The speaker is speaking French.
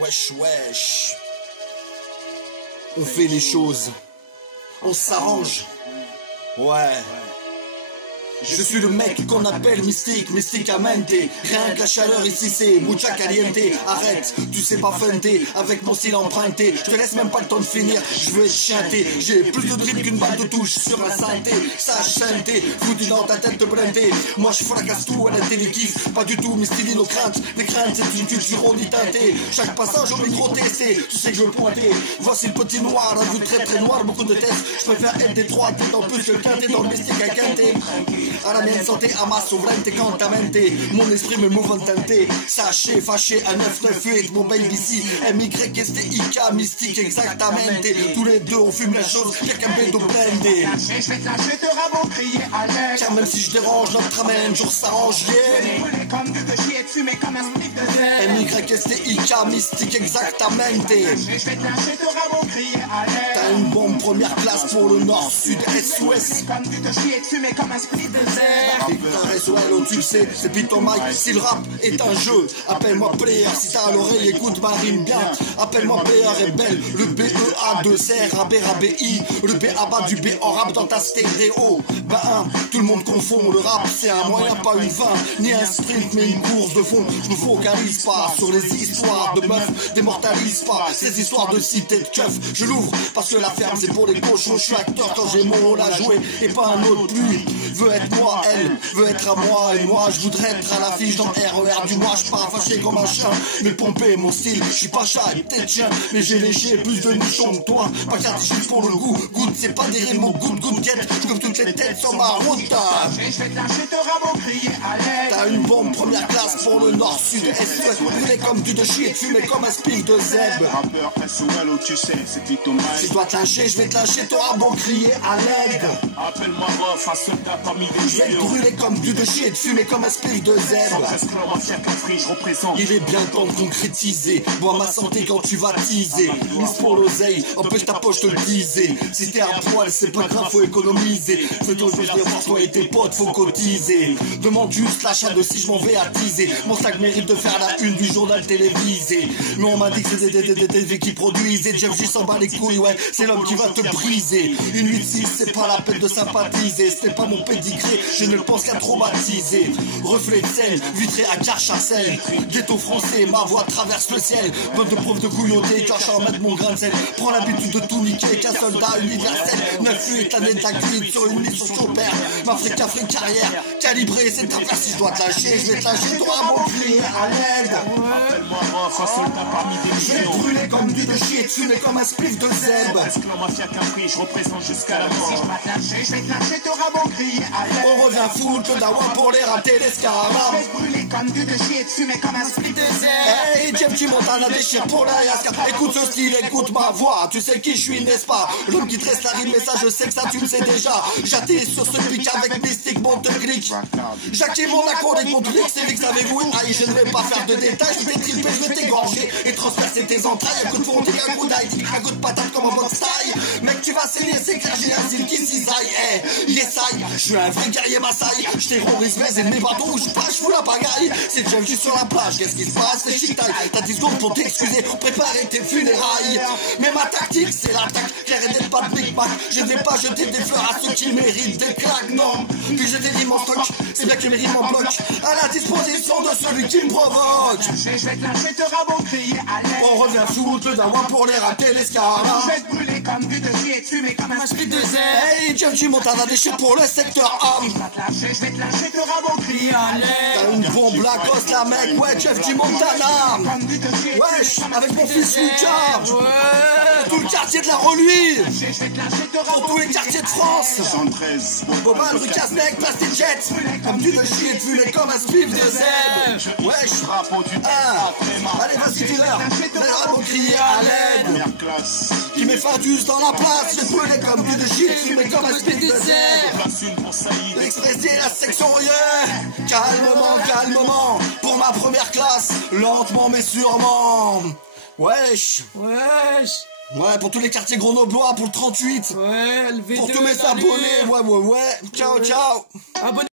Wesh, wesh. On fait les choses. On s'arrange. Ouais. Je suis le mec qu'on appelle mystique, mysticamente. Rien que la chaleur ici c'est mucha caliente. Arrête, tu sais pas feinter avec mon style emprunté. Je te laisse même pas le temps de finir, je veux être chanté. J'ai plus de drip qu'une balle de touche sur la synthé. Ça chanté, foutu dans ta tête de blindé. Moi je fracasse tout à la télékiff. Pas du tout, mes styles nos craintes. Les craintes c'est une culture on y teintée. Chaque passage au micro testé, tu sais que je veux pointer. Voici le petit noir, un bout très très noir, beaucoup de tests. Je préfère être détroit, t'es en plus que le quinté dans le mystique à quinté. À la mienne santé, à ma souveraineté, quantamente. Mon esprit me move en teinté. Sachez, fâché, à 998, mon baby si MYSTIK, mystique, exactamente. Tous les deux, on fume la chose, pire qu'un bédo blindé. Car même si je dérange, notre amène, jour s'arrange, yeah. MYSTIK, mystique, exactamente. T'as une bombe première classe pour le nord, sud, est, ouest. SOL, tu le sais, c'est Python Mike. Si le rap est un jeu, appelle-moi player. Si t'as à l'oreille, écoute ma rime bien. Appelle-moi player et belle. Le BEA de CR, BRABI. Le BABA du B en rap dans ta stéréo. Tout le monde confond. Le rap, c'est un moyen, pas une fin. Ni un sprint, mais une course de fond. Je me focalise pas sur les histoires de meufs. Démortalise pas ces histoires de cité de keuf. Je l'ouvre parce que la ferme, c'est pour les cochons. Je suis acteur quand j'ai mon rôle à jouer et pas un autre. Lui veut être moi, elle veut être à moi, et moi je voudrais être à l'affiche dans RER du mois. Je pars fâché comme un chien, mais pompé mon style. Je suis pas chat et peut-être chien, mais j'ai léché plus de nichons que toi. Pas qu'un juste pour le goût, goûte c'est pas des rimes, goûte guette. Je coupe toutes les têtes sur ma route. T'as une bombe première classe pour le nord, sud, est, ouest. Brûlé comme du de shit, fumé comme un spiff de zèbre. Si je dois te lâcher, je vais te lâcher, t'auras beau crier à l'aide. Appelle-moi ref, un soldat parmi les je vais te brûler comme du de shit, fumer comme un spiff de zèbre. Il est bien temps de concrétiser. Bois ma santé quand tu vas teaser. Mise pour l'oseille, empêche ta poche, te le disais. Si t'es un poil, c'est pas grave, faut économiser. Fais ton plaisir pour toi et tes potes, faut cotiser. Demande juste l'achat de si je m'en vais attiser. Mon sac mérite de faire la une du journal télévisé. Mais on m'a dit que c'était des vies qui produisent. Et Jeff J s'en bat les couilles, ouais, c'est l'homme qui va te briser. Une 8-6, c'est pas la peine de sympathiser. C'était pas mon pédigré, je ne pense qu'à traumatiser. Reflet de scène, vitré à Carchassel. Ghetto français, ma voix traverse le ciel. Bonne de preuve de couilloté, car je mettre mon grain de sel. Prends l'habitude de tout niquer, qu'un soldat universel. 9-8, l'année de la cuite sur une mission sur père. Ma fric carrière, calibré, c'est ta place. Si je dois te lâcher, je vais te lâcher, toi mon crier à l'aide. Je vais te brûler comme du de shit, fumer comme un spliff de zèbre. Je représente jusqu'à la mort. Je vais te lâcher, t'auras beau crier à l'aide. On revient full que dawa pour les rater les scarabs. Je vais te brûler comme du de shit, fumer comme un split de zèbre. Hey, Jeff J Montana déchire pour la Yaska. Écoute ce style, écoute ma voix. Tu sais qui je suis, n'est-ce pas? L'homme qui tresse la rime, mais ça je sais que ça tu le sais déjà. J'attise sur ce pic avec mystique, Montecric. J'active mon accro des contre c'est que savez-vous. Aïe, je ne vais pas faire de détails. Je vais t'étriper, je vais t'égorger et transpercer tes entrailles. Un coup de frontique, un coup d'ail, un coup de patate comme un box taille. Mec, tu vas saigner, c'est clair, j'ai un style qui cisaille. Hey, yes, I, je suis un vrai guerrier Maasai. Je terrorise mes ennemis partout où je passe, je fous la pagaille. C'est Jeff J sur la plage, qu'est-ce qui se passe? C'est chic taille. T'as 10 secondes pour t'excuser, préparer tes funérailles. Mais ma tactique, c'est l'attaque. Claire et d'être pas de Big Mac. Je ne vais pas jeter des fleurs à ceux qui méritent des claques, non. Puis j'ai des rimes en stock, c'est bien que mes rimes en bloc. À la disposition de celui qui me provoque. Je vais te lâcher, t'auras beau crier à l'aide. On revient foutre le dawa pour les rater les scarabs. Je vais te brûler comme du de shit, fumer comme un split de zèbre. Hey, Jeff J Montana déchire pour le secteur homme. Je vais te lâcher, t'auras beau crier à l'aide. T'as une bombe Lacoste la mec, ouais, Jeff J Montana. Wesh, avec mon fils Lucas. Ouais, tout le quartier de la Reluie. Pour tous les quartiers de France. Bobal, rue Casnec, Plastic Jet. Comme du de shit, fumé comme un spiff de zèbre. Wesh. Allez, vas-y, dealer. T'as mon crier à l'aide. Qui met Fadus dans la place. Je brûlais comme du de shit, fumé comme un spiff de zèbre. Expresser la section, yeah. Calmement, pour ma première classe. Lentement mais sûrement. Wesh. Ouais, pour tous les quartiers grenoblois, pour le 38. Ouais, le V2. Pour tous mes abonnés, ouais. Ciao. Abonnez